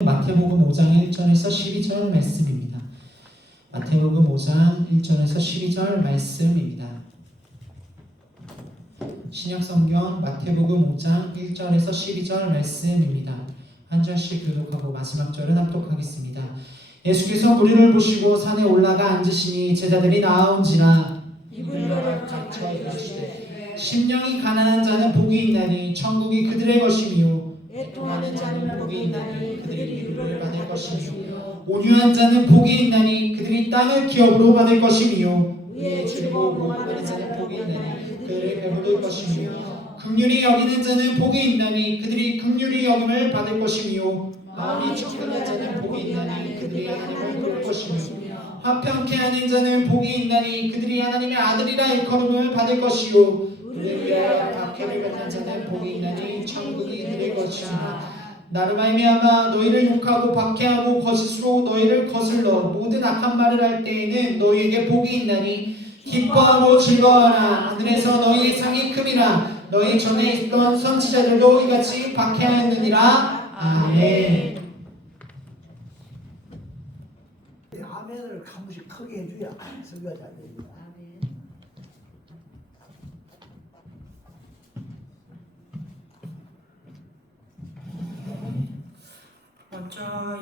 마태복음 5장 1절에서 12절 말씀입니다. 마태복음 5장 1절에서 12절 말씀입니다. 신약성경 마태복음 5장 1절에서 12절 말씀입니다. 한 절씩 교독하고 마지막 절은 합독하겠습니다. 예수께서 무리를 보시고 산에 올라가 앉으시니 제자들이 나아온지라 이분들을 감춰 이르시되 심령이 가난한 자는 복이 있나니 천국이 그들의 것이며 애통하는 자는 복이 있나니 그들이 위로를 받을 것이며 온유한 자는 복이 있나니 그들이 땅을 기업으로 받을 것이며 위에 줄이고 목마른 자는 복이 있나니 그들을 배부를 것이며 긍휼히 여기는 자는 복이 있나니 그들이 긍휼히 여김을 받을 것이며 마음이 촉촉한 자는 복이 있나니 그들이 하나님을 볼 것이며 화평케 하는 자는 복이 있나니 그들이 하나님의 아들이라 일컬음을 받을 것이요 그를 위하여 박해를 받는 자는 복이 있나니 천국이 그들의 것이라. 나로 말미암아 너희를 욕하고 박해하고 거짓으로 너희를 거슬러 모든 악한 말을 할 때에는 너희에게 복이 있나니 기뻐하고 즐거워하라. 하늘에서 너희의 상이 큼이라. 너희 전에 있던 선지자들도 이같이 박해하였느니라. 아멘. 아멘을 한 번씩 크게 해줘야 설교가 잘 됩니다. 먼저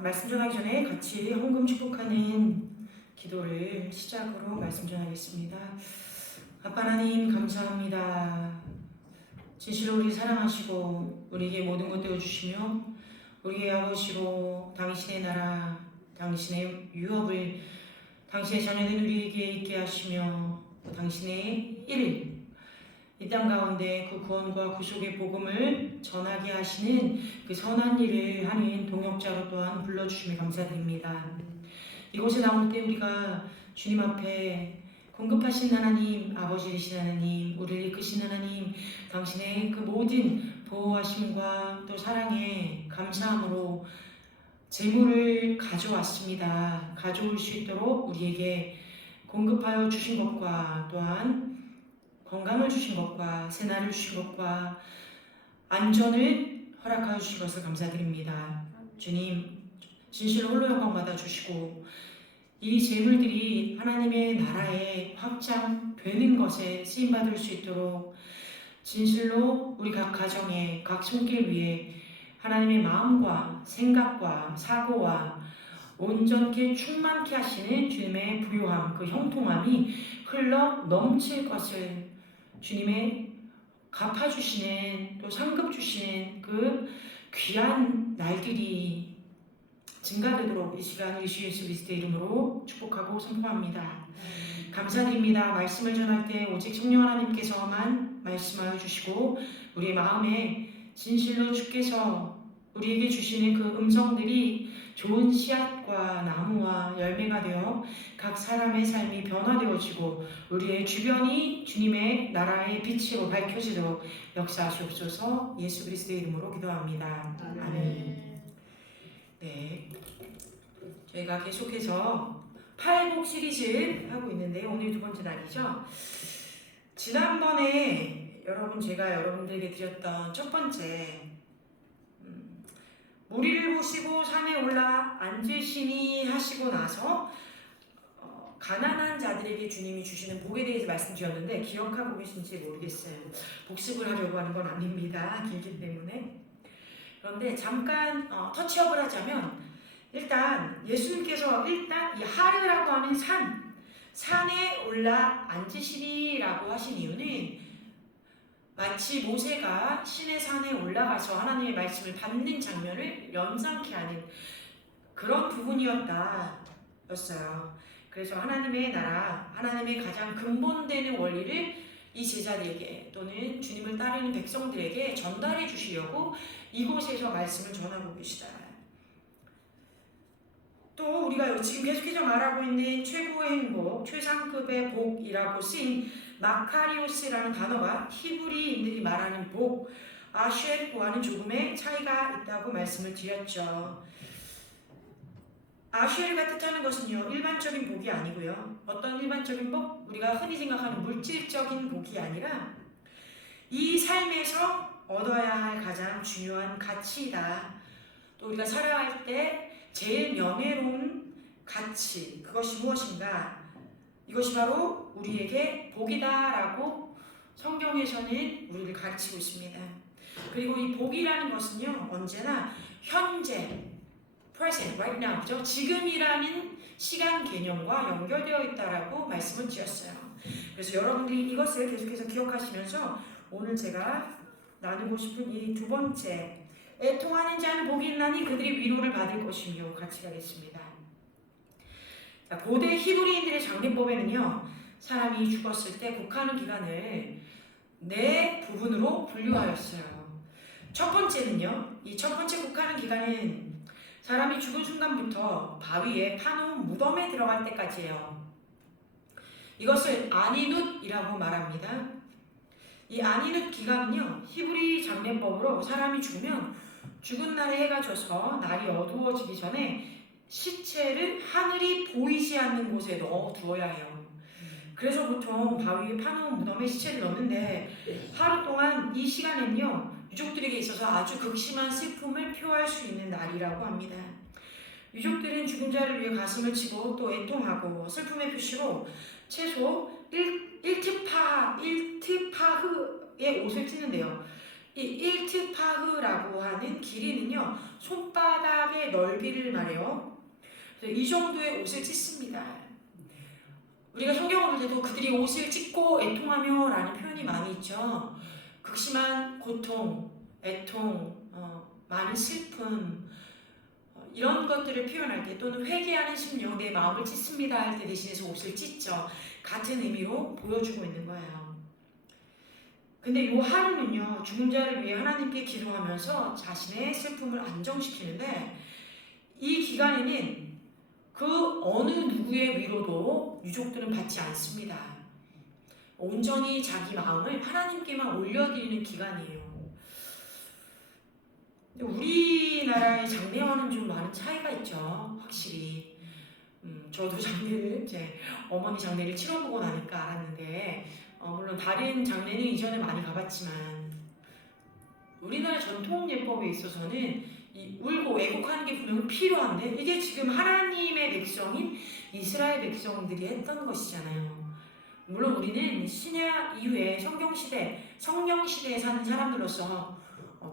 말씀 전하기 전에 같이 헌금 축복하는 기도를 시작으로 말씀 전하겠습니다. 아빠 하나님 감사합니다. 진실로 우리 사랑하시고 우리에게 모든 것 되어주시며 우리의 아버지로 당신의 나라, 당신의 유업을 당신의 자녀된 우리에게 있게 하시며 당신의 일을 이 땅 가운데 그 구원과 구속의 복음을 전하게 하시는 그 선한 일을 하는 동역자로 또한 불러주심에 감사드립니다. 이곳에 나올 때 우리가 주님 앞에 공급하신 하나님, 아버지 되신 하나님, 우리를 이끄신 하나님, 당신의 그 모든 보호하심과 또 사랑에 감사함으로 재물을 가져왔습니다. 가져올 수 있도록 우리에게 공급하여 주신 것과 또한 건강을 주신 것과 새날을 주신 것과 안전을 허락하여 주신 것을 감사드립니다. 주님, 진실로 홀로 영광 받아주시고 이 재물들이 하나님의 나라에 확장되는 것에 쓰임받을 수 있도록 진실로 우리 각 가정에 각 손길 위에 하나님의 마음과 생각과 사고와 온전케 충만케 하시는 주님의 부요함, 그 형통함이 흘러 넘칠 것을 주님의 갚아주시는 또 상급 주시는 그 귀한 날들이 증가되도록 이 시간 예수 그리스도의 이름으로 축복하고 선포합니다. 감사드립니다. 말씀을 전할 때 오직 성령 하나님께서만 말씀하여 주시고 우리의 마음에 진실로 주께서 우리에게 주시는 그 음성들이 좋은 씨앗과 나무와 열매가 되어 각 사람의 삶이 변화되어지고 우리의 주변이 주님의 나라의 빛으로 밝혀지도록 역사하시옵소서. 예수 그리스도의 이름으로 기도합니다. 아멘. 네, 저희가 계속해서 팔복 시리즈 하고 있는데 오늘 두 번째 날이죠. 지난번에 제가 여러분들에게 드렸던 첫 번째 무리를 보시고 산에 올라 앉으시니 하시고 나서 가난한 자들에게 주님이 주시는 복에 대해서 말씀드렸는데 기억하고 계신지 모르겠어요. 복습을 하려고 하는 건 아닙니다. 길기 때문에. 그런데 잠깐 터치업을 하자면 일단 예수님께서 이 하르라고 하는 산에 올라 앉으시리라고 하신 이유는 마치 모세가 시내 산에 올라가서 하나님의 말씀을 받는 장면을 연상케 하는 그런 부분이었어요. 그래서 하나님의 나라, 하나님의 가장 근본되는 원리를 이 제자들에게 또는 주님을 따르는 백성들에게 전달해 주시려고 이곳에서 말씀을 전하고 계시다. 또 우리가 지금 계속해서 말하고 있는 최고의 행복, 최상급의 복이라고 쓰인 마카리오스라는 단어가 히브리인들이 말하는 복, 아쉘과는 조금의 차이가 있다고 말씀을 드렸죠. 아쉘가 뜻하는 것은요, 일반적인 복이 아니고요. 어떤 일반적인 복? 우리가 흔히 생각하는 물질적인 복이 아니라 이 삶에서 얻어야 할 가장 중요한 가치이다. 또 우리가 살아갈 때 제일 명예로운 가치, 그것이 무엇인가? 이것이 바로 우리에게 복이다라고 성경에서는 우리를 가르치고 있습니다. 그리고 이 복이라는 것은요, 언제나 현재, present, right now, 그죠? 지금이라는 시간 개념과 연결되어 있다라고 말씀을 드렸어요. 그래서 여러분들이 이것을 계속해서 기억하시면서 오늘 제가 나누고 싶은 이 두 번째, 애통하는 자는 복이 있나니 그들이 위로를 받을 것이며 같이 가겠습니다. 자, 고대 히브리인들의 장례법에는요, 사람이 죽었을 때 곡하는 기간을 네 부분으로 분류하였어요. 첫 번째는요, 이 첫 번째 곡하는 기간은 사람이 죽은 순간부터 바위에 파놓은 무덤에 들어갈 때까지예요. 이것을 아니눕이라고 말합니다. 이 아니눕 기간은요, 히브리 장례법으로 사람이 죽으면 죽은 날에 해가 져서 날이 어두워지기 전에 시체를 하늘이 보이지 않는 곳에 넣어두어야 해요. 그래서 보통 바위에 파놓은 무덤에 시체를 넣는데 하루 동안 이 시간에는요, 유족들에게 있어서 아주 극심한 슬픔을 표할 수 있는 날이라고 합니다. 유족들은 죽은 자를 위해 가슴을 치고 또 애통하고 슬픔의 표시로 최소 1트파흐의 옷을 찢는데요. 이 1트파흐라고 하는 길이는요, 손바닥의 넓이를 말해요. 이 정도의 옷을 찢습니다. 우리가 성경을 볼 때도 그들이 옷을 찢고 애통하며 라는 표현이 많이 있죠. 극심한 고통, 애통, 많은 슬픔, 이런 것들을 표현할 때, 또는 회개하는 심령, 내 마음을 찢습니다 할 때 대신해서 옷을 찢죠. 같은 의미로 보여주고 있는 거예요. 근데 이 하루는요, 죽은 자를 위해 하나님께 기도하면서 자신의 슬픔을 안정시키는데, 이 기간에는 그 어느 누구의 위로도 유족들은 받지 않습니다. 온전히 자기 마음을 하나님께만 올려드리는 기간이에요. 근데 우리나라의 장례와는 좀 많은 차이가 있죠, 확실히. 저도 장례를, 이제 어머니 장례를 치러보고 나니까 알았는데, 물론 다른 장례는 이전에 많이 가봤지만, 우리나라 전통 예법에 있어서는 이 울고 애곡하는 게 분명히 필요한데, 이게 지금 하나님의 백성인 이스라엘 백성들이 했던 것이잖아요. 물론 우리는 신약 이후에 성령 시대에 사는 사람들로서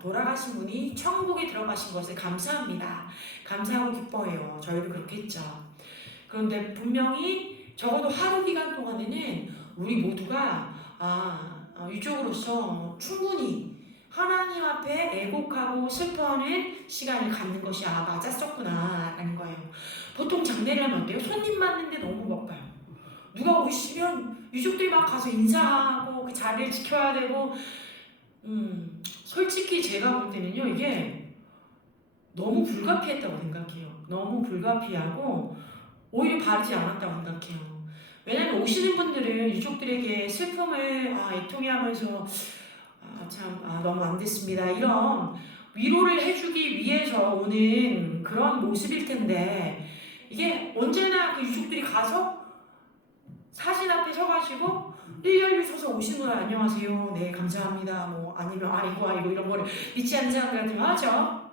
돌아가신 분이 천국에 들어가신 것을 감사합니다. 감사하고 기뻐해요. 저희도 그렇게 했죠. 그런데 분명히 적어도 하루 기간 동안에는 우리 모두가 유족으로서 충분히 하나님 앞에 애곡하고 슬퍼하는 시간을 갖는 것이 맞았었구나 라는 거예요. 보통 장례를 하면 어때요? 손님 맞는데 너무 바빠요. 누가 오시면 유족들이 막 가서 인사하고 그 자리를 지켜야 되고, 솔직히 제가 볼 때는요, 이게 너무 불가피했다고 생각해요. 너무 불가피하고 오히려 바르지 않았다고 생각해요. 왜냐면 오시는 분들은 유족들에게 슬픔을 애통해하면서 너무 안 됐습니다, 이런 위로를 해주기 위해서 오는 그런 모습일 텐데, 이게 언제나 그 유족들이 가서 사진 앞에 서가지고 일렬로 서서 오신 분은 안녕하세요, 네 감사합니다, 뭐 아니면 아이고 이런 거를 믿지 않는 사람들한테 하죠.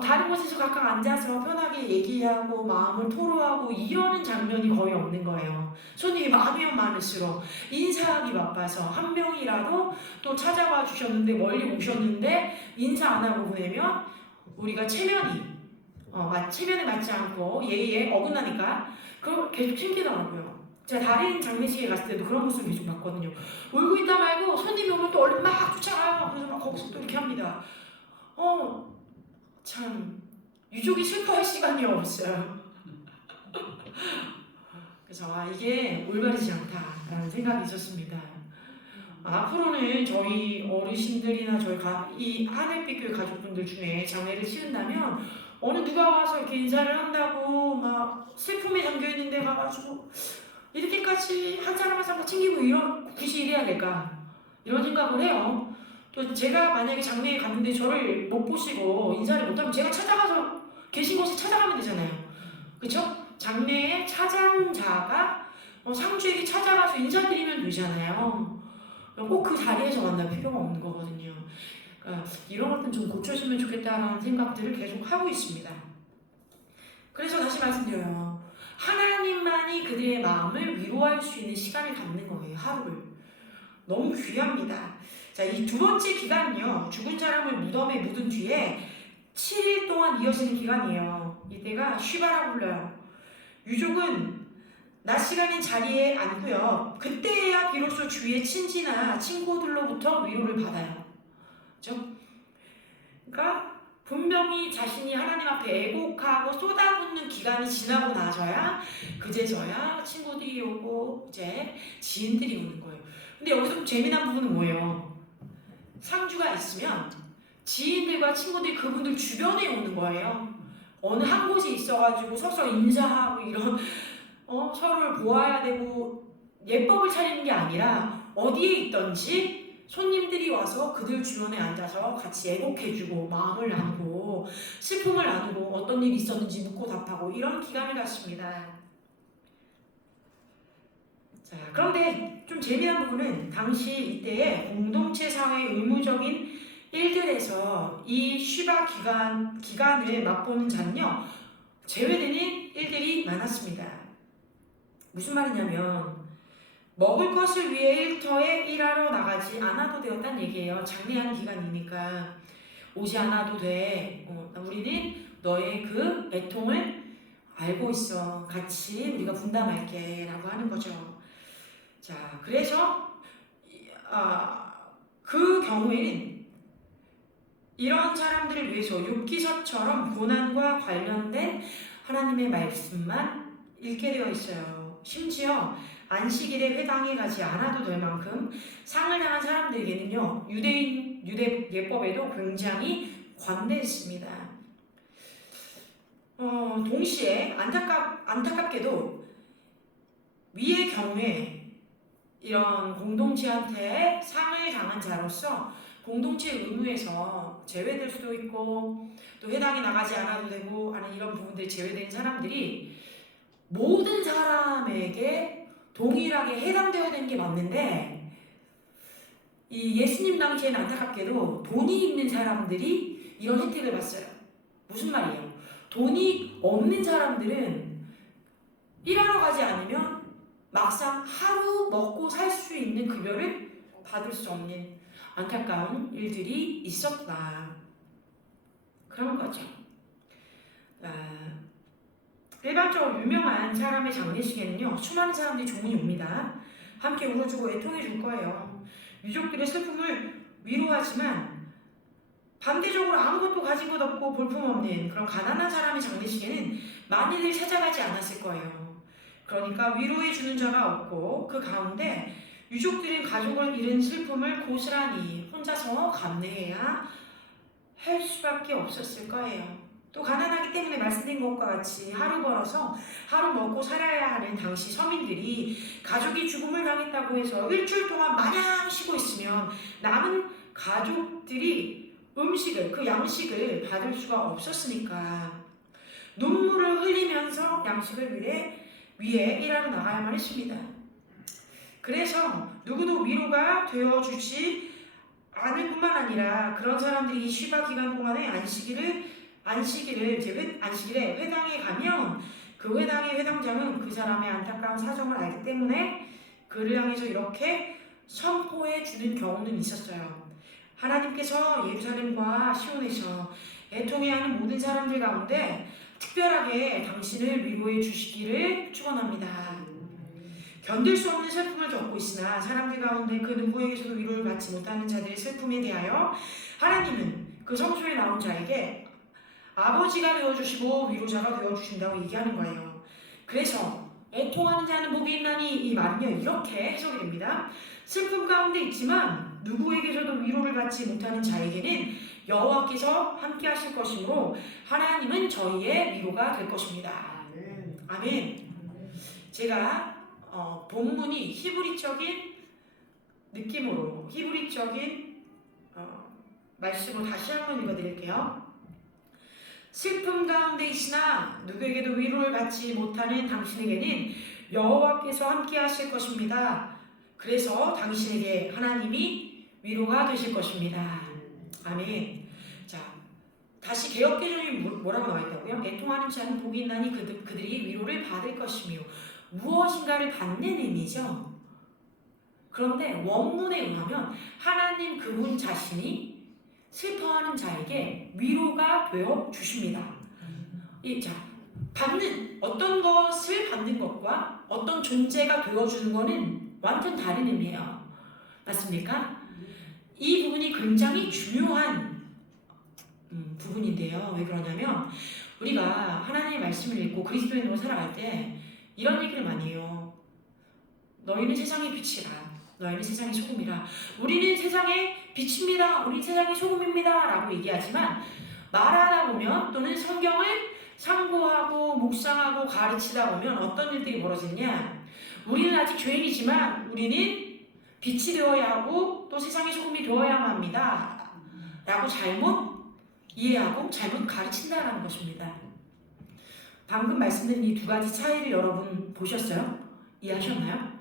다른 곳에서 각각 앉아서 편하게 얘기하고 마음을 토로하고 이러는 장면이 거의 없는 거예요. 손님이 많으면 많을수록 인사하기 바빠서 한 명이라도 또 찾아와 주셨는데, 멀리 오셨는데 인사 안 하고 보내면 우리가 체면에 맞지 않고 예의에 어긋나니까 그걸 계속 챙기더라고요. 제가 다른 장례식에 갔을 때도 그런 모습을 계속 봤거든요. 울고 있다 말고 손님이 오면 또 얼른 막 쫓아가요. 그래서 막 거기서 또 이렇게 합니다. 참 유족이 슬퍼할 시간이 없어요. 그래서 이게 올바르지 않다라는 생각이 있었습니다. 앞으로는 저희 어르신들이나 저희 이 하늘빛 교회 가족분들 중에 장례를 치른다면 어느 누가 와서 이렇게 인사를 한다고 막 슬픔에 잠겨 있는 데 가가지고 이렇게까지 한 사람 한 사람 챙기고 굳이 이래야 될까, 이런 생각을 해요. 또 제가 만약에 장례에 갔는데 저를 못 보시고 인사를 못하면 제가 찾아가서 계신 곳에 찾아가면 되잖아요. 그렇죠? 장례에 찾아온 자가 상주에게 찾아가서 인사드리면 되잖아요. 꼭 그 자리에서 만날 필요가 없는 거거든요. 이런 것들은 좀 고쳐지면 좋겠다라는 생각들을 계속 하고 있습니다. 그래서 다시 말씀드려요. 하나님만이 그들의 마음을 위로할 수 있는 시간을 갖는 거예요. 하루를. 너무 귀합니다. 자, 이 두 번째 기간은요. 죽은 사람을 무덤에 묻은 뒤에 7일 동안 이어지는 기간이에요. 이때가 쉬바라고 불러요. 유족은 낮 시간인 자리에 앉고요. 그때야 비로소 주위의 친지나 친구들로부터 위로를 받아요. 그렇죠? 그러니까 분명히 자신이 하나님 앞에 애곡하고 쏟아붓는 기간이 지나고 나서야 그제서야 친구들이 오고 이제 지인들이 오는 거예요. 근데 여기서 좀 재미난 부분은 뭐예요? 상주가 있으면 지인들과 친구들이 그분들 주변에 오는 거예요. 어느 한 곳에 있어가지고 서서 인사하고 이런 서로를 보아야 되고 예법을 차리는 게 아니라 어디에 있던지 손님들이 와서 그들 주변에 앉아서 같이 애곡해주고 마음을 나누고 슬픔을 나누고 어떤 일이 있었는지 묻고 답하고 이런 기간을 갖습니다. 자, 그런데 좀 재미난 부분은 당시 이때의 공동체 사회의 의무적인 일들에서 이 쉬바 기간을 맛보는 자는요 제외되는 일들이 많았습니다. 무슨 말이냐면 먹을 것을 위해 일터에 일하러 나가지 않아도 되었다는 얘기예요. 장례하는 기간이니까 오지 않아도 돼. 우리는 너의 그 애통을 알고 있어. 같이 우리가 분담할게 라고 하는 거죠. 자, 그래서 그 경우에는 이런 사람들을 위해서 욥기서처럼 고난과 관련된 하나님의 말씀만 읽게 되어 있어요. 심지어 안식일에 회당에 가지 않아도 될 만큼 상을 당한 사람들에게는요 유대 예법에도 굉장히 관대했습니다. 동시에 안타깝게도 위의 경우에 이런 공동체한테 상을 당한 자로서 공동체 의무에서 제외될 수도 있고 또 회당에 나가지 않아도 되고 하는 이런 부분들이 제외된 사람들이 모든 사람에게 동일하게 해당되어야 되는 게 맞는데 이 예수님 당시에는 안타깝게도 돈이 있는 사람들이 이런 혜택을 받았어요. 무슨 말이에요? 돈이 없는 사람들은 일하러 가지 않으면 막상 하루 먹고 살 수 있는 급여를 받을 수 없는 안타까운 일들이 있었다. 그런 거죠. 일반적으로 유명한 사람의 장례식에는요 수많은 사람들이 조문이 옵니다. 함께 울어주고 애통해 줄 거예요. 유족들의 슬픔을 위로하지만 반대적으로 아무것도 가진 것 없고 볼품없는 그런 가난한 사람의 장례식에는 많이들 찾아가지 않았을 거예요. 그러니까 위로해 주는 자가 없고 그 가운데 유족들은 가족을 잃은 슬픔을 고스란히 혼자서 감내해야 할 수밖에 없었을 거예요. 또 가난하기 때문에 말씀드린 것과 같이 하루 벌어서 하루 먹고 살아야 하는 당시 서민들이 가족이 죽음을 당했다고 해서 일주일 동안 마냥 쉬고 있으면 남은 가족들이 음식을 그 양식을 받을 수가 없었으니까 눈물을 흘리면서 양식을 위해 일하러 나가야만 했습니다. 그래서 누구도 위로가 되어주지 않을 뿐만 아니라 그런 사람들이 이 쉬바 기간 동안에 안식일에 회당에 가면 그 회당의 회당장은 그 사람의 안타까운 사정을 알기 때문에 그를 향해서 이렇게 선포해 주는 경우는 있었어요. 하나님께서 예루살렘과 시온에서 애통해하는 모든 사람들 가운데 특별하게 당신을 위로해 주시기를 축원합니다. 견딜 수 없는 슬픔을 겪고 있으나 사람들 가운데 그 누구에게서도 위로를 받지 못하는 자들의 슬픔에 대하여 하나님은 그 성소에 나온 자에게 아버지가 되어주시고 위로자가 되어주신다고 얘기하는 거예요. 그래서 애통하는 자는 복이 있나니 이 말은요 이렇게 해석이 됩니다. 슬픔 가운데 있지만 누구에게서도 위로를 받지 못하는 자에게는 여호와께서 함께 하실 것이므로 하나님은 저희의 위로가 될 것입니다. 아멘. 제가 본문이 히브리적인 느낌으로 히브리적인 말씀으로 다시 한번 읽어드릴게요. 슬픔 가운데 있으나 누구에게도 위로를 받지 못하는 당신에게는 여호와께서 함께 하실 것입니다. 그래서 당신에게 하나님이 위로가 되실 것입니다. 아멘. 자, 다시 개역개정이 뭐라고 나와 있다고요? 애통하는 자는 복이 있나니 그들이 위로를 받을 것이며 무엇인가를 받는 의미죠. 그런데 원문에 의하면 하나님 그분 자신이 슬퍼하는 자에게 위로가 되어 주십니다. 자, 받는 어떤 것을 받는 것과 어떤 존재가 되어주는 것은 완전 다른 의미예요. 맞습니까? 이 부분이 굉장히 중요한 부분인데요. 왜 그러냐면 우리가 하나님의 말씀을 읽고 그리스도인으로 살아갈 때 이런 얘기를 많이 해요. 너희는 세상의 빛이라. 너희는 세상의 소금이라. 우리는 세상의 빛입니다. 우리는 세상의 소금입니다. 라고 얘기하지만 말하다 보면 또는 성경을 상고하고 묵상하고 가르치다 보면 어떤 일들이 벌어지냐. 우리는 아직 죄인이지만 우리는 빛이 되어야 하고 또 세상의 소금이 되어야만 합니다. 라고 잘못 이해하고 잘못 가르친다라는 것입니다. 방금 말씀드린 이 두 가지 차이를 여러분 보셨어요? 이해하셨나요?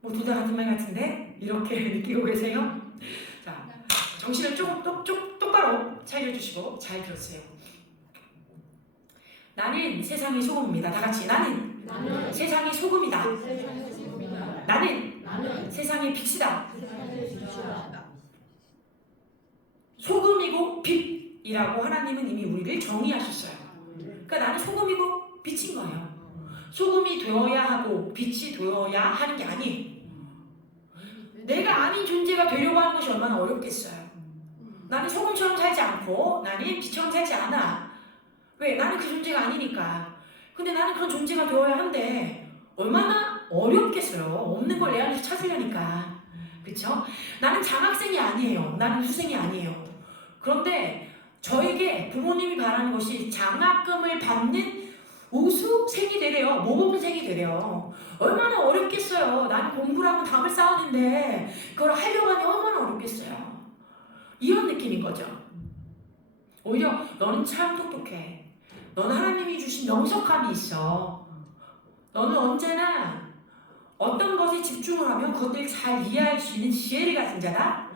뭐 둘 다 같은 말 같은데 이렇게 느끼고 계세요? 자, 정신을 조금 똑바로 차려주시고 잘 들으세요. 나는 세상의 소금입니다. 다 같이 나는 세상의 소금이다. 나는 세상의 빛이다. 소금이고 빛이라고 하나님은 이미 우리를 정의하셨어요. 그러니까 나는 소금이고 빛인 거예요. 소금이 되어야 하고 빛이 되어야 하는 게 아니에요. 내가 아닌 존재가 되려고 하는 것이 얼마나 어렵겠어요. 나는 소금처럼 살지 않고 나는 빛처럼 살지 않아. 왜? 나는 그 존재가 아니니까. 근데 나는 그런 존재가 되어야 한데 얼마나 어렵겠어요. 없는 걸 내 안에서 찾으려니까. 그쵸? 나는 장학생이 아니에요. 나는 수생이 아니에요. 그런데 저에게 부모님이 바라는 것이 장학금을 받는 우수생이 되래요. 모범생이 되래요. 얼마나 어렵겠어요. 나는 공부를 하면 답을 쌓았는데 그걸 하려고 하니 얼마나 어렵겠어요. 이런 느낌인 거죠. 오히려 너는 참 똑똑해. 너는 하나님이 주신 명석함이 있어. 너는 언제나 어떤 것에 집중을 하면 그것들을 잘 이해할 수 있는 지혜를 가진 자다.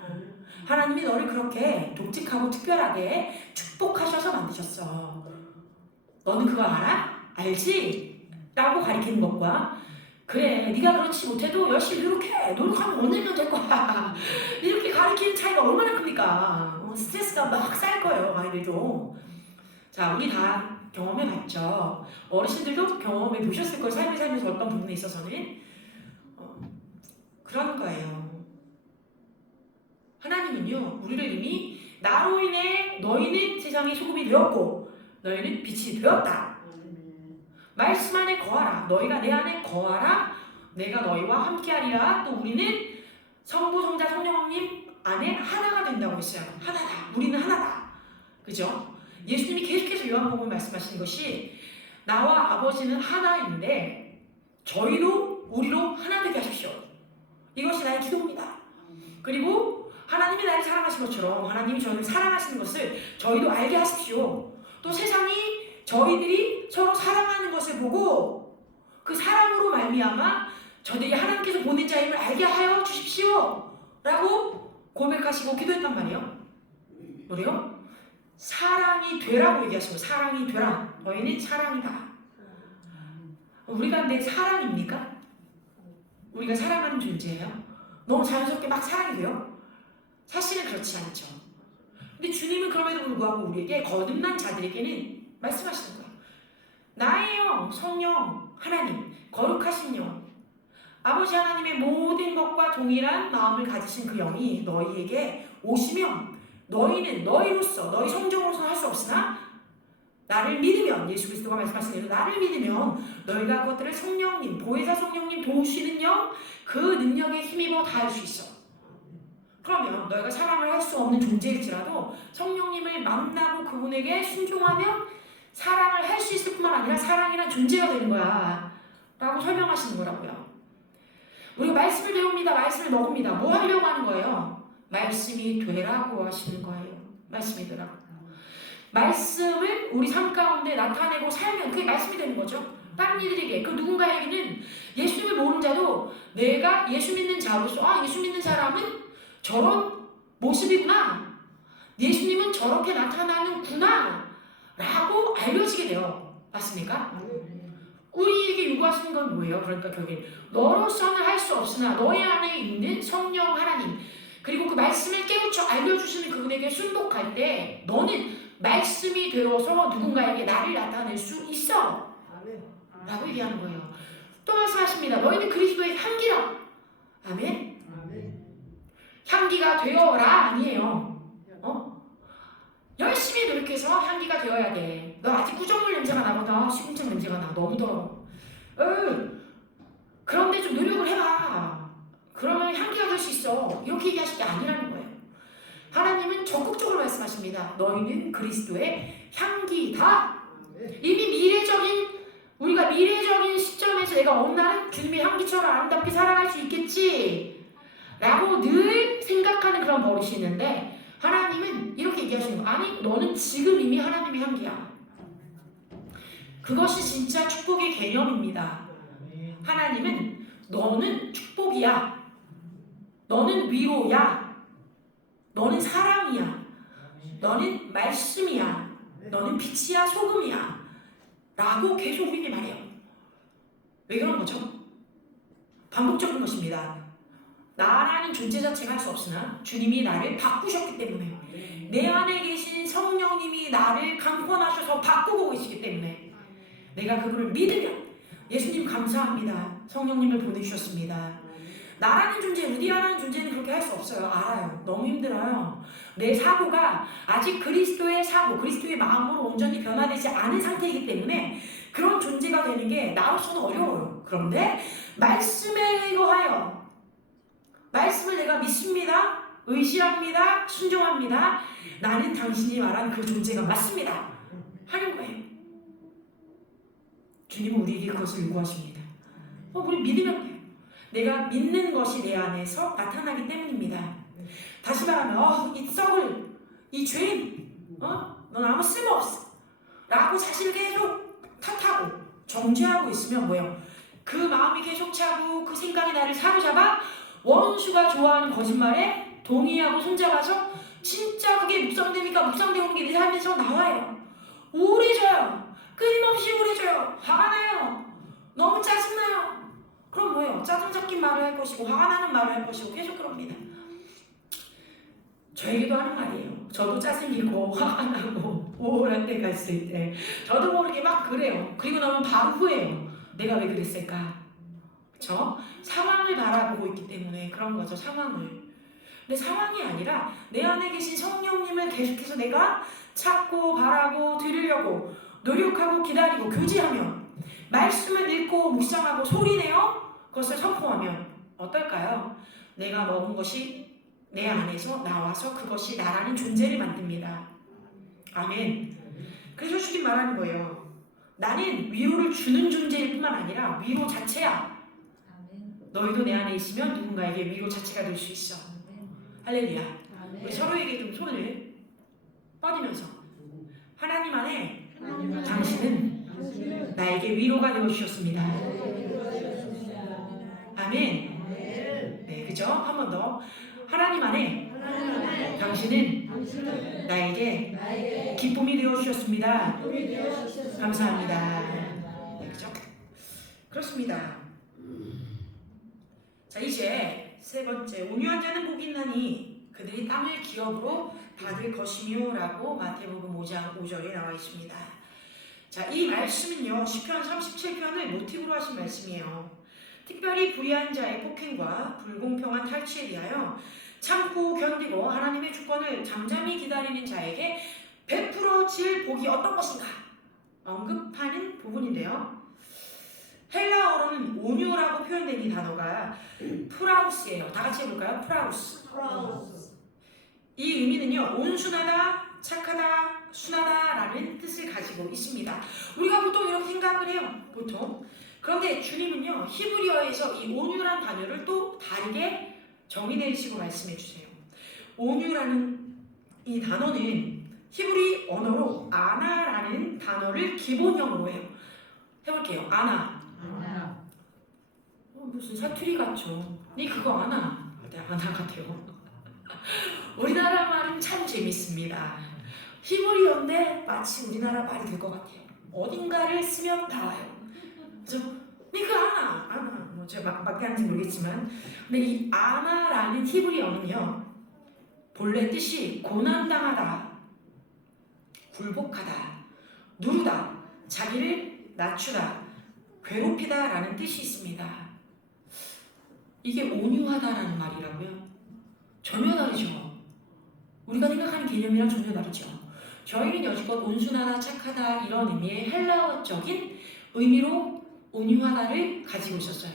하나님이 너를 그렇게 독특하고 특별하게 축복하셔서 만드셨어. 너는 그거 알아? 알지? 라고 가리키는 것과 그래 네가 그렇지 못해도 열심히 노력하면 언젠가 될 거야. 이렇게 가리키는 차이가 얼마나 큽니까? 스트레스가 막 쌓일 거예요. 아이들도. 자, 우리 다 경험해봤죠. 어르신들도 경험해 보셨을 거예요. 삶을 살면서 어떤 부분에 있어서는 그런 거예요. 하나님은요 우리를 이미 나로 인해 너희는 세상의 소금이 되었고 너희는 빛이 되었다. 말씀 안에 거하라. 너희가 내 안에 거하라. 내가 너희와 함께하리라. 또 우리는 성부, 성자, 성령님 안에 하나가 된다고 했어요. 하나다. 우리는 하나다. 그죠? 예수님이 계속해서 요한복음을 말씀하시는 것이 나와 아버지는 하나인데 저희로 우리로 하나 되게 하십시오. 이것이 나의 기도입니다. 그리고 하나님이 나를 사랑하신 것처럼 하나님이 저를 사랑하시는 것을 저희도 알게 하십시오. 또 세상이 저희들이 서로 사랑하는 것을 보고 그 사랑으로 말미암아 저들이 하나님께서 보낸 자임을 알게 하여 주십시오 라고 고백하시고 기도했단 말이에요. 뭐래요? 사랑이 되라고 얘기하시고 사랑이 되라. 너희는 사랑이다. 우리가 내 사랑입니까? 우리가 사랑하는 존재예요? 너무 자연스럽게 막 사랑이 돼요? 사실은 그렇지 않죠. 근데 주님은 그럼에도 불구하고 우리에게 거듭난 자들에게는 말씀하시는 거예요. 나의 영, 성령, 하나님, 거룩하신 영, 아버지 하나님의 모든 것과 동일한 마음을 가지신 그 영이 너희에게 오시면 너희는 너희로서 너희 성정으로서 할 수 없으나 나를 믿으면 예수 그리스도가 말씀하신 대로 나를 믿으면 너희가 그것들을 성령님, 보혜사 성령님 도우시는 영 그 능력에 힘입어 다 할 수 있어. 그러면 너희가 사랑을 할 수 없는 존재일지라도 성령님을 만나고 그분에게 순종하면 사랑을 할 수 있을 뿐만 아니라 사랑이란 존재가 되는 거야 라고 설명하시는 거라고요. 우리가 말씀을 배웁니다. 말씀을 먹습니다. 뭐 하려고 하는 거예요? 말씀이 되라고 하시는 거예요. 말씀이 되라고. 말씀을 우리 삶 가운데 나타내고 살면 그게 말씀이 되는 거죠. 다른 이들에게, 그 누군가에게는 예수님을 모르는 자도 내가 예수 믿는 자로서 예수 믿는 사람은 저런 모습이구나 예수님은 저렇게 나타나는구나 라고 알려지게 돼요. 맞습니까? 우리에게 요구하시는 건 뭐예요? 그러니까 결국엔 너로서는 할 수 없으나 너희 안에 있는 성령 하나님 그리고 그 말씀을 깨우쳐 알려주시는 그분에게 순복할 때 너는 말씀이 되어서 누군가에게 나를 나타낼 수 있어 라고 얘기하는 거예요. 또 말씀하십니다. 너희는 그리스도의 향기라. 아멘. 향기가 되어라 아니에요. 열심히 노력해서 향기가 되어야 돼. 너 아직 구정물 냄새가 나거나 시궁창 냄새가 나. 너무 더러워. 그런데 좀 노력을 해봐. 그러면 향기가 될 수 있어. 이렇게 얘기하실 게 아니라는 거예요. 하나님은 적극적으로 말씀하십니다. 너희는 그리스도의 향기다. 이미 우리가 미래적인 시점에서 내가 어느 날은 주님의 향기처럼 아름답게 살아갈 수 있겠지 라고 늘 생각하는 그런 버릇이 있는데 하나님은 이렇게 얘기하시는 거예요. 아니 너는 지금 이미 하나님의 향기야. 그것이 진짜 축복의 개념입니다. 하나님은 너는 축복이야. 너는 위로야. 너는 사랑이야. 너는 말씀이야. 너는 빛이야 소금이야 라고 계속 우리에게 말해요. 왜 그런 거죠? 반복적인 것입니다. 나라는 존재 자체가 할 수 없으나 주님이 나를 바꾸셨기 때문에 내 안에 계신 성령님이 나를 강권하셔서 바꾸고 계시기 때문에 내가 그분을 믿으면 예수님 감사합니다. 성령님을 보내주셨습니다. 나라는 존재, 우리라는 존재는 그렇게 할 수 없어요. 알아요. 너무 힘들어요. 내 사고가 아직 그리스도의 사고, 그리스도의 마음으로 온전히 변화되지 않은 상태이기 때문에 그런 존재가 되는 게 나로서는 어려워요. 그런데 말씀에 의거하여 말씀을 내가 믿습니다. 의지합니다. 순종합니다. 나는 당신이 말한 그 존재가 맞습니다. 하는 거예요. 주님은 우리에게 그것을 요구하십니다. 우리 믿으면 돼요. 내가 믿는 것이 내 안에서 나타나기 때문입니다. 다시 말하면 이 썩을, 이 죄인, 넌 아무 쓸모없어 라고 자신을 계속 탓하고 정죄하고 있으면 뭐예요? 그 마음이 계속 차고 그 생각이 나를 사로잡아 원수가 좋아하는 거짓말에 동의하고 손잡아서 진짜 그게 묵상되니까 묵상되는 게 내 삶에서 나와요. 우울해져요. 끊임없이 우울해져요. 화가 나요. 너무 짜증나요. 그럼 뭐예요? 짜증 섞인 말을 할 것이고 화가 나는 말을 할 것이고 계속 그럽니다. 저에게도 하는 말이에요. 저도 짜증이고 화가 나고 우울할 때가 있을 때 저도 모르게 막 그래요. 그리고 나면 바로 후회해요. 내가 왜 그랬을까? 그쵸? 상황을 바라보고 있기 때문에 그런 거죠. 상황을. 근데 상황이 아니라 내 안에 계신 성령님을 계속해서 내가 찾고 바라고 들으려고 노력하고 기다리고 교제하며 말씀을 읽고 묵상하고 소리내어 그것을 선포하면 어떨까요? 내가 먹은 것이 내 안에서 나와서 그것이 나라는 존재를 만듭니다. 아멘. 그래서 주님 말하는 거예요. 나는 위로를 주는 존재일 뿐만 아니라 위로 자체야. 너희도 내 안에 있으면 누군가에게 위로 자체가 될 수 있어. 할렐루야. 우리 서로에게 좀 손을 뻗으면서 하나님 안에 당신은 나에게 위로가 되어주셨습니다. 아멘. 네, 그죠? 한 번 더. 하나님 안에 당신은 나에게 기쁨이 되어주셨습니다. 감사합니다. 네, 그죠? 그렇습니다. 자, 이제 세 번째, 온유한 자는 복이 있나니 그들이 땅을 기업으로 받을 것이며 라고 마태복음 5장 5절에 나와 있습니다. 자, 이 말씀은요 시편 37편을 모티브로 하신 말씀이에요. 특별히 불의한 자의 폭행과 불공평한 탈취에 대하여 참고 견디고 하나님의 주권을 잠잠히 기다리는 자에게 베풀어질 복이 어떤 것인가 언급하는 부분인데요. 헬라어로는 온유라고 표현된 이 단어가 프라우스예요. 다 같이 해볼까요? 프라우스. 이 의미는요 온순하다, 착하다, 순하다라는 뜻을 가지고 있습니다. 우리가 보통 이렇게 생각을 해요. 보통. 그런데 주님은요 히브리어에서 이 온유란 단어를 또 다르게 정의내시고 말씀해 주세요. 온유라는 이 단어는 히브리 언어로 아나라는 단어를 기본형으로 해요. 해볼게요. 아나. 무슨 사투리 같죠? 네 그거 아나. 네, 아나 같아요. 우리나라 말은 참 재밌습니다. 히브리어인데 마치 우리나라 말이 될 것 같아요. 어딘가를 쓰면 나와요. 그래서 그 아나 뭐 제가 맞게 하는지 모르겠지만, 근데 이 아나라는 히브리어는요, 본래 뜻이 고난당하다, 굴복하다, 누르다, 자기를 낮추다, 괴롭히다라는 뜻이 있습니다. 이게 온유하다라는 말이라고요? 전혀 다르죠. 우리가 생각하는 개념이랑 전혀 다르죠. 저희는 여지껏 온순하다, 착하다 이런 의미의 헬라어적인 의미로 온유하다를 가지고 있었어요.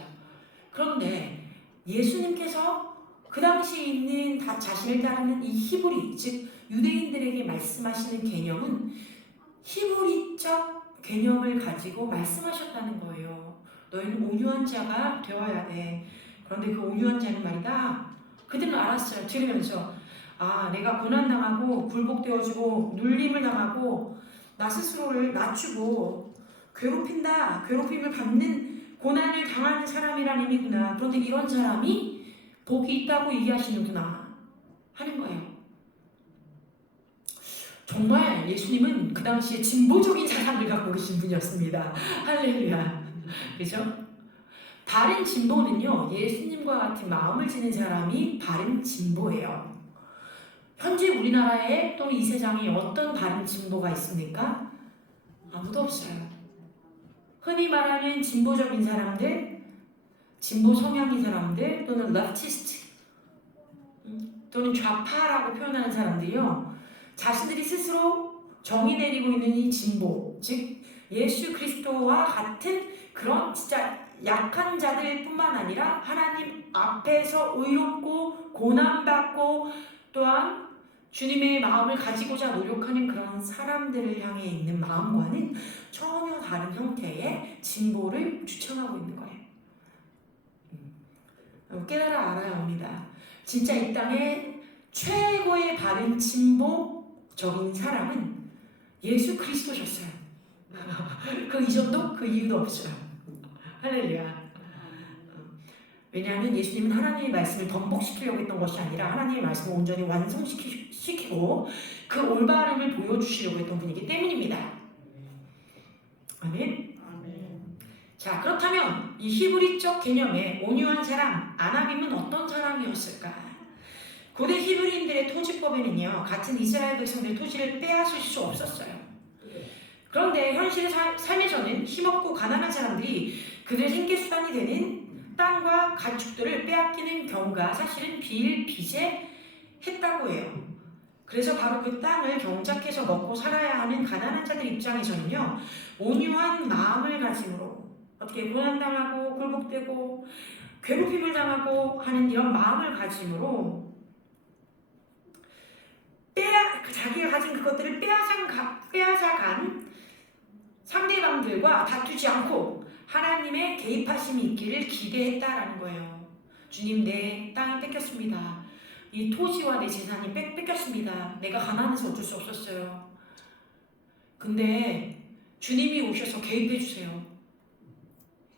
그런데 예수님께서 그 당시에 있는 다 자신을 따르는 이 히브리, 즉 유대인들에게 말씀하시는 개념은 히브리적 개념을 가지고 말씀하셨다는 거예요. 너희는 온유한 자가 되어야 돼. 그런데 그 온유한 자는 말이다. 그들은 알았어요. 들으면서 내가 고난당하고 굴복되어지고 눌림을 당하고 나 스스로를 낮추고 괴롭힘을 받는 고난을 당하는 사람이라는 의미구나. 그런데 이런 사람이 복이 있다고 얘기하시는구나 하는 거예요. 정말 예수님은 그 당시에 진보적인 사상을 갖고 계신 분이었습니다. 할렐루야. 그죠? 바른 진보는요, 예수님과 같은 마음을 지닌 사람이 바른 진보예요. 현재 우리나라에 또는 이 세상에 어떤 바른 진보가 있습니까? 아무도 없어요. 흔히 말하는 진보적인 사람들, 진보 성향인 사람들, 또는 레프티스트, 또는 좌파라고 표현하는 사람들이요, 자신들이 스스로 정의 내리고 있는 이 진보, 즉 예수 그리스도와 같은 그런 진짜 약한 자들 뿐만 아니라 하나님 앞에서 의롭고 고난받고 또한 주님의 마음을 가지고자 노력하는 그런 사람들을 향해 있는 마음과는 전혀 다른 형태의 진보를 주창하고 있는 거예요. 깨달아 알아야 합니다. 진짜 이 땅에 최고의 바른 진보적인 사람은 예수 그리스도셨어요. 그 이전도 그 이유도 없어요. 할렐루야. 왜냐하면 예수님은 하나님의 말씀을 덤복시키려고 했던 것이 아니라 하나님의 말씀을 온전히 완성시키고 그 올바름을 보여주시려고 했던 분이기 때문입니다. 아멘. 자, 그렇다면 이 히브리적 개념의 온유한 사람, 아나빔은 어떤 사람이었을까? 고대 히브리인들의 토지법에는요, 같은 이스라엘 백성들의 토지를 빼앗을 수 없었어요. 그런데 현실의 삶에서는 힘없고 가난한 사람들이 그들의 생계수단이 되는 땅과 가축들을 빼앗기는 경우가 사실은 비일비재했다고 해요. 그래서 바로 그 땅을 경작해서 먹고 살아야 하는 가난한 자들 입장에서는요, 온유한 마음을 가짐으로 어떻게 고난당하고 굴복되고 괴롭힘을 당하고 하는 이런 마음을 가짐으로 자기가 가진 그것들을 빼앗아간 상대방들과 다투지 않고 하나님의 개입하심이 있기를 기대했다라는 거예요. 주님, 내 땅이 뺏겼습니다. 이 토지와 내 재산이 뺏겼습니다. 내가 가난해서 어쩔 수 없었어요. 근데 주님이 오셔서 개입해 주세요.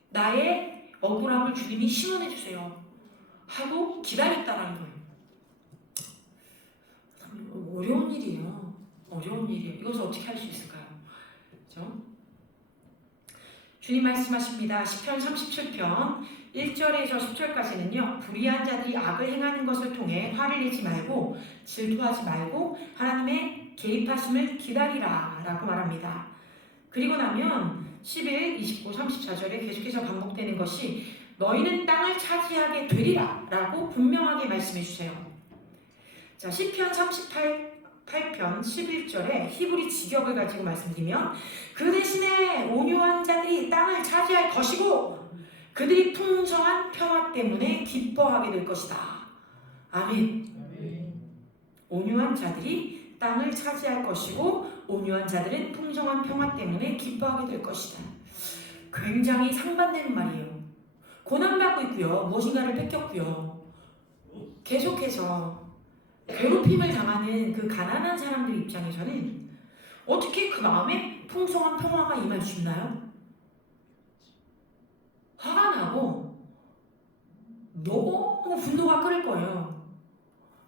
나의 억울함을 주님이 심원해 주세요. 하고 기다렸다라는 거예요. 어려운 일이에요. 어려운 일이에요. 이것을 어떻게 할 수 있을까요? 그렇죠? 주님 말씀하십니다. 시편 37편 1절에서 10절까지는요. 불의한 자들이 악을 행하는 것을 통해 화를 내지 말고 질투하지 말고 하나님의 개입하심을 기다리라 라고 말합니다. 그리고 나면 11, 29, 34절에 계속해서 반복되는 것이 너희는 땅을 차지하게 되리라 라고 분명하게 말씀해 주세요. 자, 시편 38편 11절에 히브리 직역을 가지고 말씀드리면 그 대신에 온유한 자들이 땅을 차지할 것이고 그들이 풍성한 평화 때문에 기뻐하게 될 것이다. 아멘. 온유한 자들이 땅을 차지할 것이고 온유한 자들은 풍성한 평화 때문에 기뻐하게 될 것이다. 굉장히 상반되는 말이에요. 고난받고 있고요. 무엇인가를 뺏겼고요. 계속해서 괴롭힘을 당하는 그 가난한 사람들 입장에서는 어떻게 그 마음에 풍성한 평화가 임할 수 있나요? 화가 나고 너무 분노가 끓을 거예요.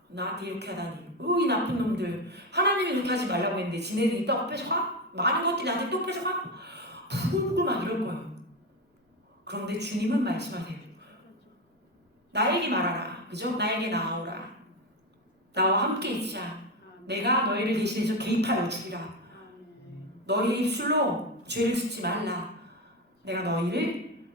나한테 이렇게 하다니. 이 나쁜 놈들. 하나님이 그렇게 하지 말라고 했는데 지네들이 또 뺏어가? 많은 것들이 나한테 또 뺏어가? 부글부글 막 이럴 거예요. 그런데 주님은 말씀하세요. 나에게 말하라. 그죠? 나에게 나아오라. 나와 함께 있자. 내가 너희를 대신해서 개입하여 주리라. 너희의 입술로 죄를 짓지 말라. 내가 너희를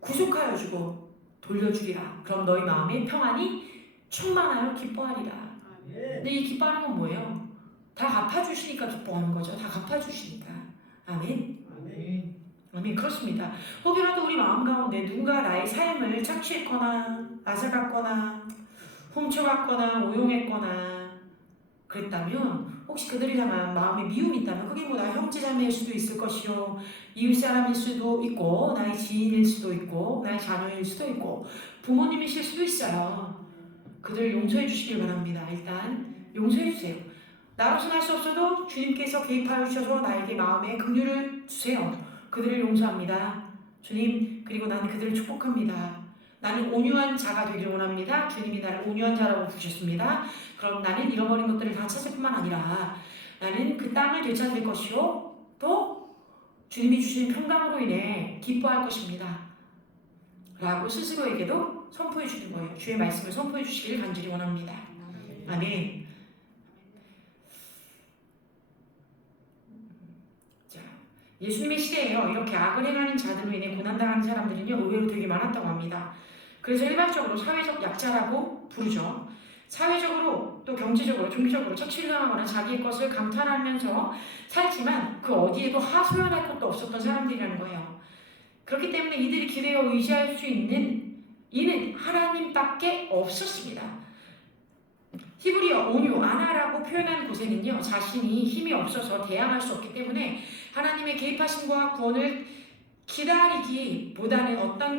구속하여 주고 돌려주리라. 그럼 너희 마음에 평안이 충만하여 기뻐하리라. 근데 이 기뻐하는 건 뭐예요? 다 갚아주시니까 기뻐하는 거죠. 다 갚아주시니까. 아멘. 아멘. 그렇습니다. 혹여라도 우리 마음 가운데 누군가 나의 삶을 착취했거나 앗아갔거나 훔쳐갔거나 오용했거나 그랬다면 혹시 그들이 향한 마음에 미움이 있다면 그게 뭐 나의 형제자매일 수도 있을 것이요 이웃사람일 수도 있고 나의 지인일 수도 있고 나의 자녀일 수도 있고 부모님이실 수도 있어요. 그들을 용서해 주시길 바랍니다. 일단 용서해 주세요. 나로서는 할 수 없어도 주님께서 개입하여 주셔서 나에게 마음에 긍휼을 주세요. 그들을 용서합니다. 주님, 그리고 나는 그들을 축복합니다. 나는 온유한 자가 되기를 원합니다. 주님이 나를 온유한 자라고 부르셨습니다. 그럼 나는 잃어버린 것들을 다 찾을 뿐만 아니라 나는 그 땅을 되찾을 것이요 또 주님이 주신 평강으로 인해 기뻐할 것입니다. 라고 스스로에게도 선포해 주는 거예요. 주의 말씀을 선포해 주시기를 간절히 원합니다. 아멘. 자, 예수님의 시대에요. 이렇게 악을 행하는 자들로 인해 고난당하는 사람들은요 의외로 되게 많았다고 합니다. 그래서 일반적으로 사회적 약자라고 부르죠. 사회적으로 또 경제적으로 종교적으로 착취를 당하거나 자기의 것을 감탄하면서 살지만 그 어디에도 하소연할 것도 없었던 사람들이라는 거예요. 그렇기 때문에 이들이 기대어 의지할 수 있는 이는 하나님밖에 없었습니다. 히브리어 온유, 아나라고 표현한 곳에는요 자신이 힘이 없어서 대항할 수 없기 때문에 하나님의 개입하심과 구원을 기다리기보다는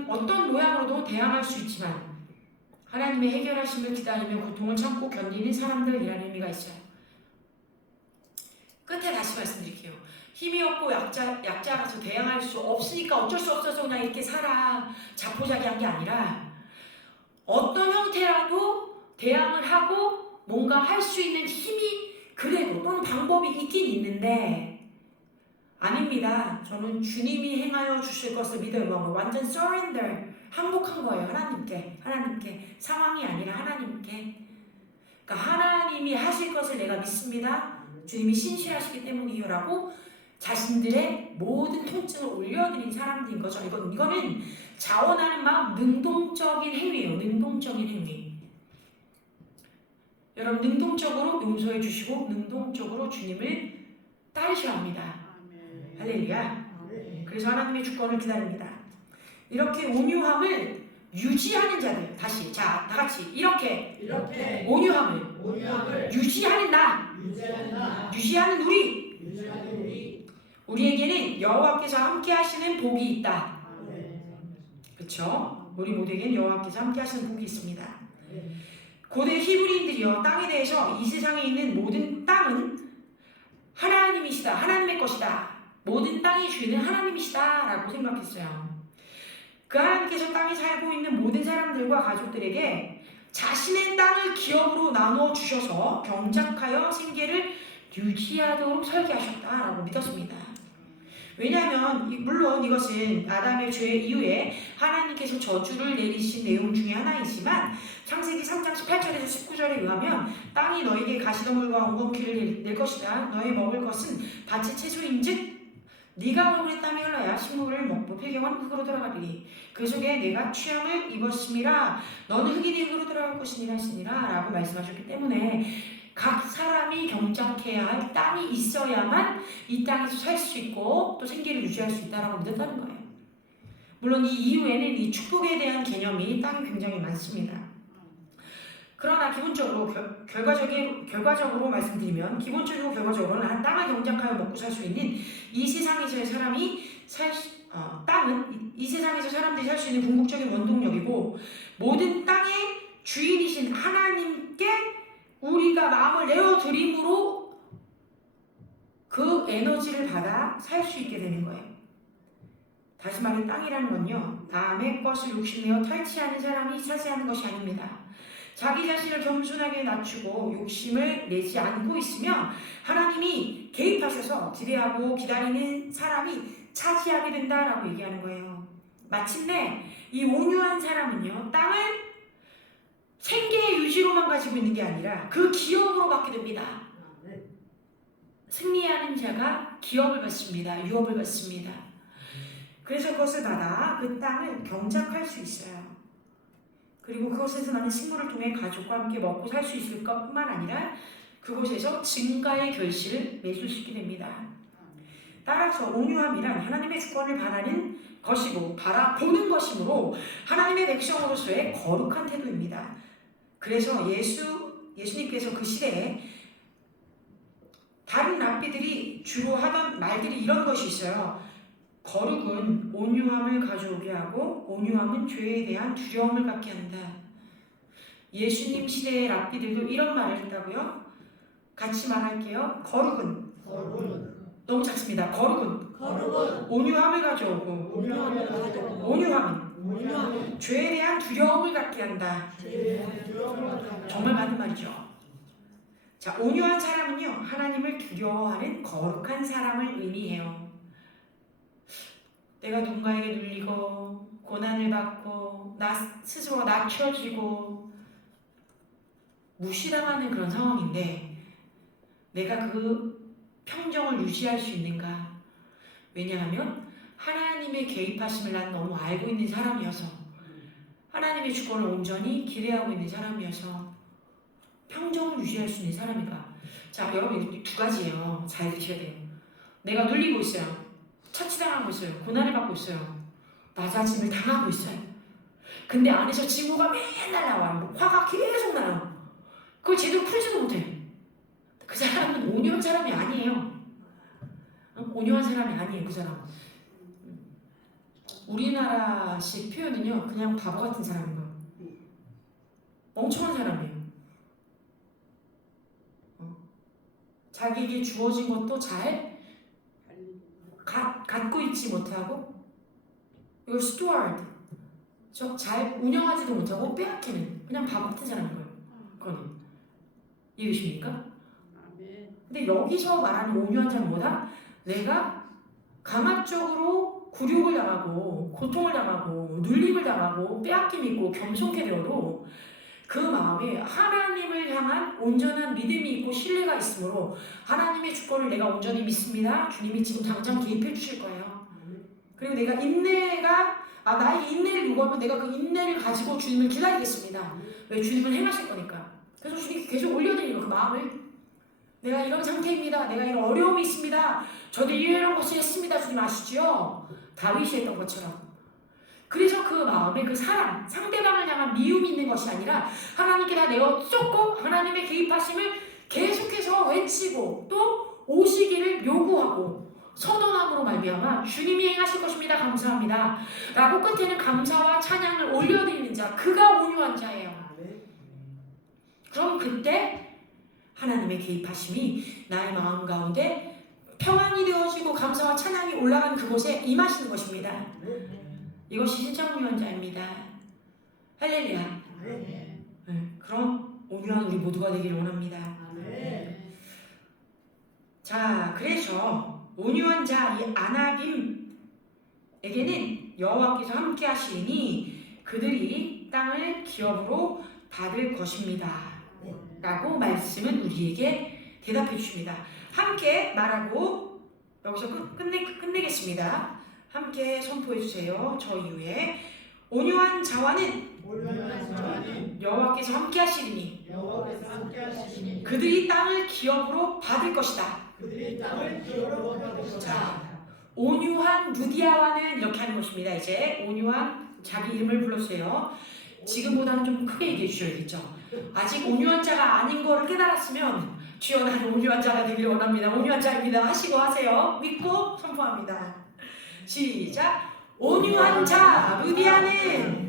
어떤 모양으로도 대항할 수 있지만 하나님의 해결하심을 기다리며 고통을 참고 견디는 사람들이라는 의미가 있어요. 끝에 다시 말씀드릴게요. 힘이 없고 약자라서 대항할 수 없으니까 어쩔 수 없어서 그냥 이렇게 살아 자포자기한 게 아니라 어떤 형태라도 대항을 하고 뭔가 할 수 있는 힘이 그래도 또는 방법이 있긴 있는데 아닙니다. 저는 주님이 행하여 주실 것을 믿어요. 완전 surrender, 항복한 거예요. 하나님께 상황이 아니라 하나님께. 그러니까 하나님이 하실 것을 내가 믿습니다. 주님이 신실하시기 때문이요 라고 자신들의 모든 통증을 올려드린 사람들인 거죠. 이거는 자원하는 마음, 능동적인 행위예요. 능동적인 행위. 여러분 능동적으로 용서해 주시고 능동적으로 주님을 따르셔야 합니다. 할렐루야. 그래서 하나님의 주권을 기다립니다. 이렇게 온유함을 유지하는 자들 다 같이 이렇게 온유함을 유지하는 나 유지하는 우리에게는 여호와께서 함께 하시는 복이 있다. 그렇죠? 우리 모두에게는 여호와께서 함께 하시는 복이 있습니다. 고대 히브리인들이요 땅에 대해서 이 세상에 있는 모든 땅은 하나님이시다, 하나님의 것이다, 모든 땅의 주인은 하나님이시다 라고 생각했어요. 그 하나님께서 땅에 살고 있는 모든 사람들과 가족들에게 자신의 땅을 기업으로 나누어 주셔서 경작하여 생계를 유지하도록 설계하셨다라고 믿었습니다. 왜냐하면 물론 이것은 아담의 죄 이후에 하나님께서 저주를 내리신 내용 중에 하나이지만 창세기 3장 18절에서 19절에 의하면 땅이 너에게 가시덤불과 엉겅퀴를 낼 것이다. 너의 먹을 것은 밭의 채소인즉 네가 얼굴에 땀이 흘러야 식물을 먹고 필경은 흙으로 돌아가리니 그 속에 내가 취함을 입었음이라 너는 흙이니 흙으로 돌아갈 것이니라 하시니라 라고 말씀하셨기 때문에 각 사람이 경작해야 할 땅이 있어야만 이 땅에서 살 수 있고 또 생계를 유지할 수 있다라고 믿었다는 거예요. 물론 이 이후에는 이 축복에 대한 개념이 땅에 굉장히 많습니다. 그러나 기본적으로 결과적으로 말씀드리면 결과적으로는 땅을 경작하여 먹고 살 수 있는 이 세상에서의 땅은 이 세상에서 사람들이 살 수 있는 궁극적인 원동력이고 모든 땅의 주인이신 하나님께 우리가 마음을 내어드림으로 그 에너지를 받아 살 수 있게 되는 거예요. 다시 말해 땅이라는 건요 남의 것을 욕심내어 탈취하는 사람이 차지하는 것이 아닙니다. 자기 자신을 겸손하게 낮추고 욕심을 내지 않고 있으면 하나님이 개입하셔서 지배하고 기다리는 사람이 차지하게 된다라고 얘기하는 거예요. 마침내 이 온유한 사람은요, 땅을 생계의 유지로만 가지고 있는 게 아니라 그 기업으로 받게 됩니다. 승리하는 자가 기업을 받습니다. 유업을 받습니다. 그래서 그것을 받아 그 땅을 경작할 수 있어요. 그리고 그것에서 나는 식물을 통해 가족과 함께 먹고 살 수 있을 것뿐만 아니라 그곳에서 증가의 결실을 맺을 수 있게 됩니다. 따라서 온유함이란 하나님의 주권을 바라는 것이고 바라보는 것이므로 하나님의 백성으로서의 거룩한 태도입니다. 그래서 예수님께서 그 시대에 다른 랍비들이 주로 하던 말들이 이런 것이 있어요. 거룩은 온유함을 가져오게 하고 온유함은 죄에 대한 두려움을 갖게 한다. 예수님 시대의 랍비들도 이런 말을 했다고요? 같이 말할게요. 거룩은 너무 작습니다. 거룩은 온유함을 가져오고 온유함은 죄에 대한 두려움을 갖게 한다. 정말 맞는 말이죠. 자, 온유한 사람은요, 하나님을 두려워하는 거룩한 사람을 의미해요. 내가 누군가에게 눌리고 고난을 받고 나 스스로가 낮춰지고 무시당하는 그런 상황인데 내가 그 평정을 유지할 수 있는가? 왜냐하면 하나님의 개입하심을 난 너무 알고 있는 사람이어서 하나님의 주권을 온전히 기대하고 있는 사람이어서 평정을 유지할 수 있는 사람인가? 자, 여러분 두 가지예요. 잘 들으셔야 돼요. 내가 눌리고 있어요. 착취당하고 있어요. 고난을 받고 있어요. 낮아짐을 당하고 있어요. 근데 안에서 징후가 맨날 나와요. 화가 계속 나요. 그걸 제대로 풀지도 못해. 그 사람은 온유한 사람이 아니에요. 온유한 사람이 아니에요. 그 사람은. 우리나라식 표현은요, 그냥 바보 같은 사람인 거예요. 멍청한 사람이에요. 자기에게 주어진 것도 잘 갖고 있지 못하고 이걸 스튜어드 잘 운영하지도 못하고 빼앗기는 그냥 바보 같은 사람인 거예요. 그거는 이해되십니까? 근데 여기서 말하는 온유한 자는 뭐다? 내가 강압적으로 굴욕을 당하고 고통을 당하고 눌림을 당하고 빼앗김이 있고 겸손케 되어도 그 마음에 하나님을 향한 온전한 믿음이 있고 신뢰가 있으므로 하나님의 주권을 내가 온전히 믿습니다. 주님이 지금 당장 개입해 주실 거예요. 그리고 내가 나에게 인내를 요구하면 내가 그 인내를 가지고 주님을 기다리겠습니다. 왜? 주님을 행하실 거니까. 그래서 주님이 계속 올려드리는 그 마음을 내가 이런 상태입니다. 내가 이런 어려움이 있습니다. 저도 이런 것을 했습니다. 주님 아시죠? 다윗이 했던 것처럼. 그래서 그 마음에 그 사랑, 상대방을 향한 미움이 있는 것이 아니라 하나님께 다 내어 쏟고 하나님의 개입하심을 계속해서 외치고 또 오시기를 요구하고 선언함으로 말미암아 주님이 행하실 것입니다. 감사합니다. 라고 끝에는 감사와 찬양을 올려드리는 자, 그가 온유한 자예요. 그럼 그때 하나님의 개입하심이 나의 마음 가운데 평안이 되어지고 감사와 찬양이 올라간 그곳에 임하시는 것입니다. 이것이 진짜 온유한 자입니다. 할렐루야. 네, 그럼 온유한 우리 모두가 되기를 원합니다. 자, 그래서 온유한 자 이 아나빔에게는 여호와께서 함께 하시니 그들이 땅을 기업으로 받을 것입니다. 라고 말씀은 우리에게 대답해 주십니다. 함께 말하고 여기서 끝내겠습니다. 함께 선포해 주세요. 저 이후에 온유한 자와는 여호와께서 함께 하시리니 그들이 땅을 기업으로 받을 것이다. 자, 온유한 루디아와는 이렇게 하는 것입니다. 이제 온유한 자기 이름을 불러주세요. 지금보다는 좀 크게 얘기해 주셔야겠죠. 아직 온유한 자가 아닌 거를 깨달았으면 주여 나는 온유한 자가 되기를 원합니다. 온유한 자입니다. 하시고 하세요. 믿고 선포합니다. 시작. 온유한 자 루디아는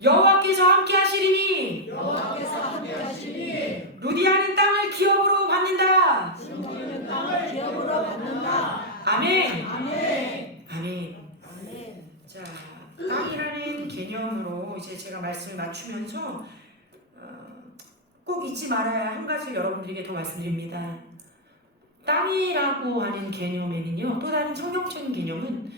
여호와께서 함께 하시리니 루디아는 땅을 기업으로 받는다. 아멘. 아멘. 자, 땅이라는 개념으로 이제 제가 말씀을 맞추면서 꼭 잊지 말아야 한 가지를 여러분들에게 더 말씀드립니다. 땅이라고 하는 개념에는요, 또 다른 성경적인 개념은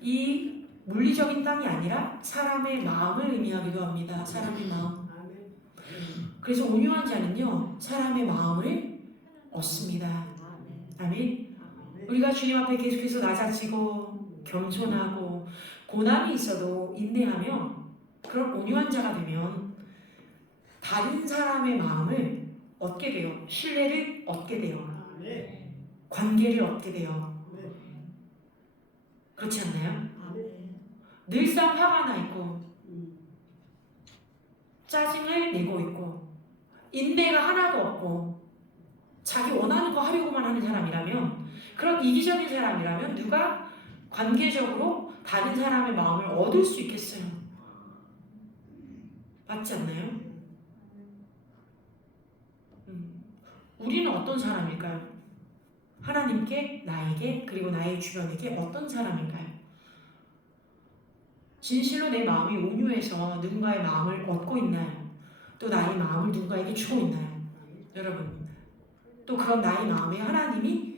이 물리적인 땅이 아니라 사람의 마음을 의미하기도 합니다. 사람의 마음. 그래서 온유한 자는요, 사람의 마음을 얻습니다. 아멘. 우리가 주님 앞에 계속해서 낮아지고 겸손하고 고난이 있어도 인내하며 그런 온유한 자가 되면 다른 사람의 마음을 얻게 돼요. 신뢰를 얻게 돼요. 관계를 얻게 돼요. 그렇지 않나요? 늘상 화가 나 있고 짜증을 내고 있고 인내가 하나도 없고 자기 원하는 거 하려고만 하는 사람이라면, 그런 이기적인 사람이라면 누가 관계적으로 다른 사람의 마음을 얻을 수 있겠어요? 맞지 않나요? 우리는 어떤 사람일까요? 하나님께, 나에게, 그리고 나의 주변에게 어떤 사람인가요? 진실로 내 마음이 온유해서 누군가의 마음을 얻고 있나요? 또 나의 마음을 누군가에게 주고 있나요? 여러분, 또 그런 나의 마음에 하나님이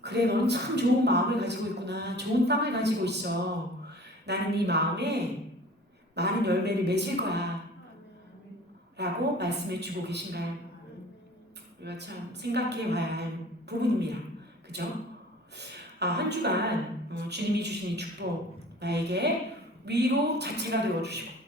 그래, 너는 참 좋은 마음을 가지고 있구나, 좋은 땅을 가지고 있어, 나는 이 마음에 많은 열매를 맺을 거야 라고 말씀해 주고 계신가요? 우리가 참 생각해 봐야 할 부분입니다. 그죠? 한 주간 주님이 주신 이 축복, 나에게 위로 자체가 되어주시고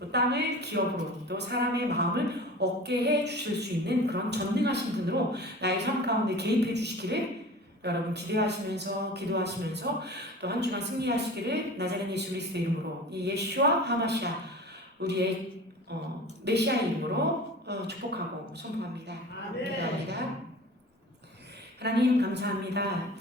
또 땅을 기업으로 또 사람의 마음을 얻게 해 주실 수 있는 그런 전능하신 분으로 나의 삶 가운데 개입해 주시기를 여러분 기대하시면서 기도하시면서 또 한 주간 승리하시기를 나자렛 예수 그리스도의 이름으로, 이 예슈아 하마시아 우리의 메시아의 이름으로 축복하고 선포합니다. 기도합니다. 하나님 감사합니다.